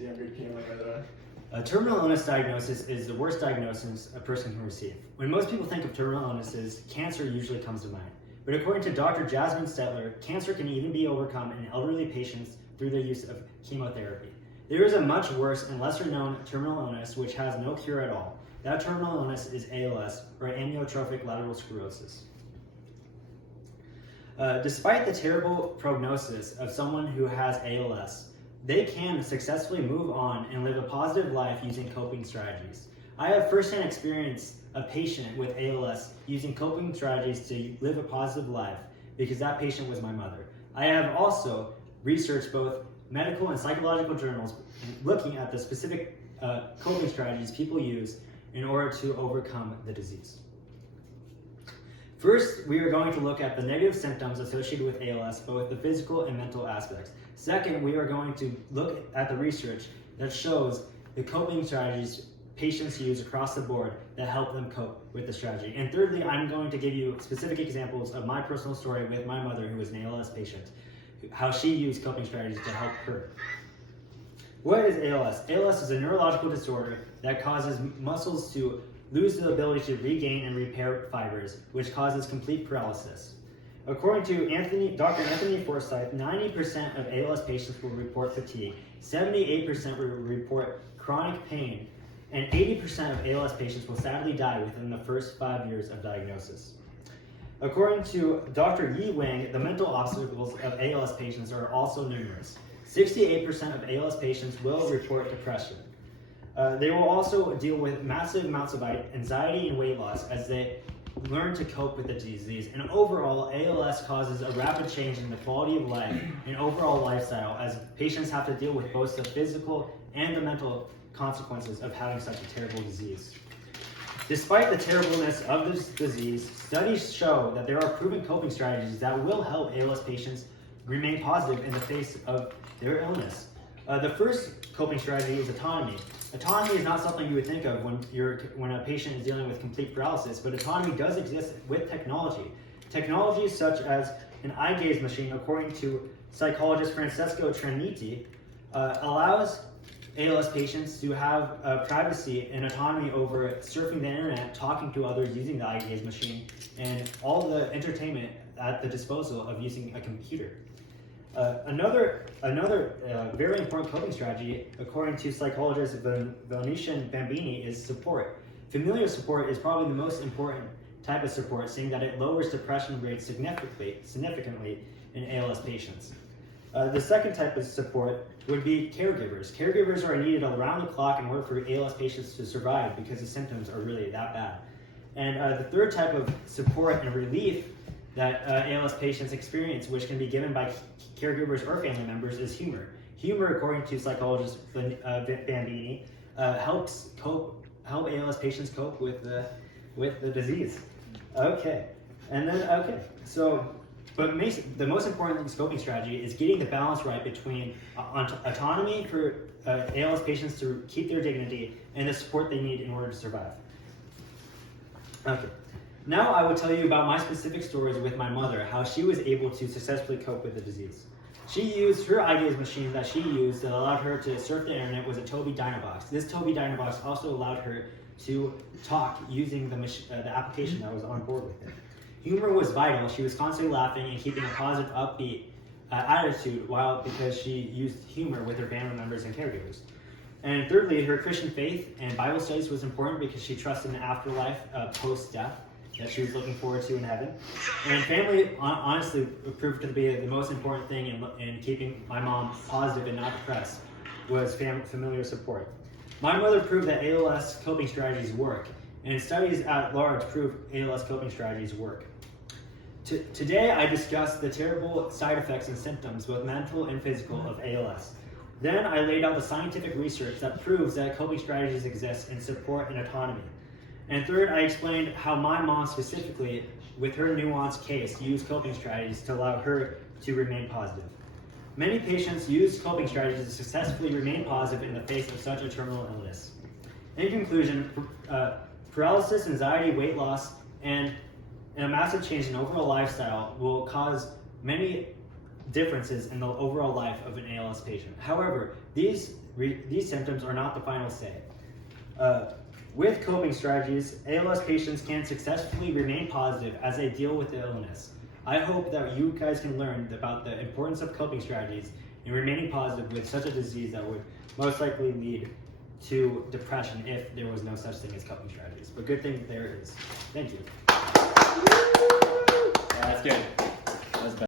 standard chemo by the way? A terminal illness diagnosis is the worst diagnosis a person can receive. When most people think of terminal illnesses, cancer usually comes to mind. But according to Dr. Jasmine Stetler, cancer can even be overcome in elderly patients through the use of chemotherapy. There is a much worse and lesser known terminal illness which has no cure at all. That terminal illness is ALS, or amyotrophic lateral sclerosis. Despite the terrible prognosis of someone who has ALS, they can successfully move on and live a positive life using coping strategies. I have firsthand experience a patient with ALS using coping strategies to live a positive life because that patient was my mother. I have also researched both medical and psychological journals looking at the specific coping strategies people use in order to overcome the disease. First, we are going to look at the negative symptoms associated with ALS, both the physical and mental aspects. Second, we are going to look at the research that shows the coping strategies patients use across the board that help them cope with the strategy. And thirdly, I'm going to give you specific examples of my personal story with my mother, who was an ALS patient, how she used coping strategies to help her. What is ALS? ALS is a neurological disorder that causes muscles to lose the ability to regain and repair fibers, which causes complete paralysis. According to Dr. Anthony Forsyth, 90% of ALS patients will report fatigue, 78% will report chronic pain, and 80% of ALS patients will sadly die within the first 5 years of diagnosis. According to Dr. Yi Wang, the mental obstacles of ALS patients are also numerous. 68% of ALS patients will report depression. They will also deal with massive amounts of anxiety and weight loss as they learn to cope with the disease. And overall, ALS causes a rapid change in the quality of life and overall lifestyle as patients have to deal with both the physical and the mental consequences of having such a terrible disease. Despite the terribleness of this disease, studies show that there are proven coping strategies that will help ALS patients remain positive in the face of their illness. The first coping strategy is autonomy. Autonomy is not something you would think of when a patient is dealing with complete paralysis, but autonomy does exist with technology. Technologies such as an eye gaze machine, according to psychologist Francesco Triniti, allows ALS patients to have privacy and autonomy over surfing the internet, talking to others using the eye gaze machine, and all the entertainment at the disposal of using a computer. Another very important coping strategy, according to psychologist Venetian Bambini, is support. Familiar support is probably the most important type of support, seeing that it lowers depression rates significantly in ALS patients. The second type of support would be caregivers. Caregivers are needed around the clock in order for ALS patients to survive because the symptoms are really that bad. And the third type of support and relief that ALS patients experience, which can be given by caregivers or family members, is humor. Humor, according to psychologist Bambini, helps ALS patients cope with the disease. But the most important coping strategy is getting the balance right between autonomy for ALS patients to keep their dignity and the support they need in order to survive. Okay. Now I will tell you about my specific stories with my mother, how she was able to successfully cope with the disease. She used her eye gaze machine that she used that allowed her to surf the internet was a Tobii Dynavox. This Tobii Dynavox also allowed her to talk using the application that was on board with it. Humor was vital. She was constantly laughing and keeping a positive, upbeat attitude because she used humor with her family members and caregivers. And thirdly, her Christian faith and Bible studies was important because she trusted an afterlife post-death that she was looking forward to in heaven. And family honestly proved to be the most important thing in keeping my mom positive and not depressed was familiar support. My mother proved that ALS coping strategies work, and studies at large prove ALS coping strategies work. Today I discussed the terrible side effects and symptoms, both mental and physical, of ALS. Then I laid out the scientific research that proves that coping strategies exist in support and autonomy. And third, I explained how my mom specifically, with her nuanced case, used coping strategies to allow her to remain positive. Many patients use coping strategies to successfully remain positive in the face of such a terminal illness. In conclusion, paralysis, anxiety, weight loss, and a massive change in overall lifestyle will cause many differences in the overall life of an ALS patient. However, these symptoms are not the final say. With coping strategies, ALS patients can successfully remain positive as they deal with the illness. I hope that you guys can learn about the importance of coping strategies and remaining positive with such a disease that would most likely lead to depression if there was no such thing as coping strategies. But good thing there is. Thank you. That's good.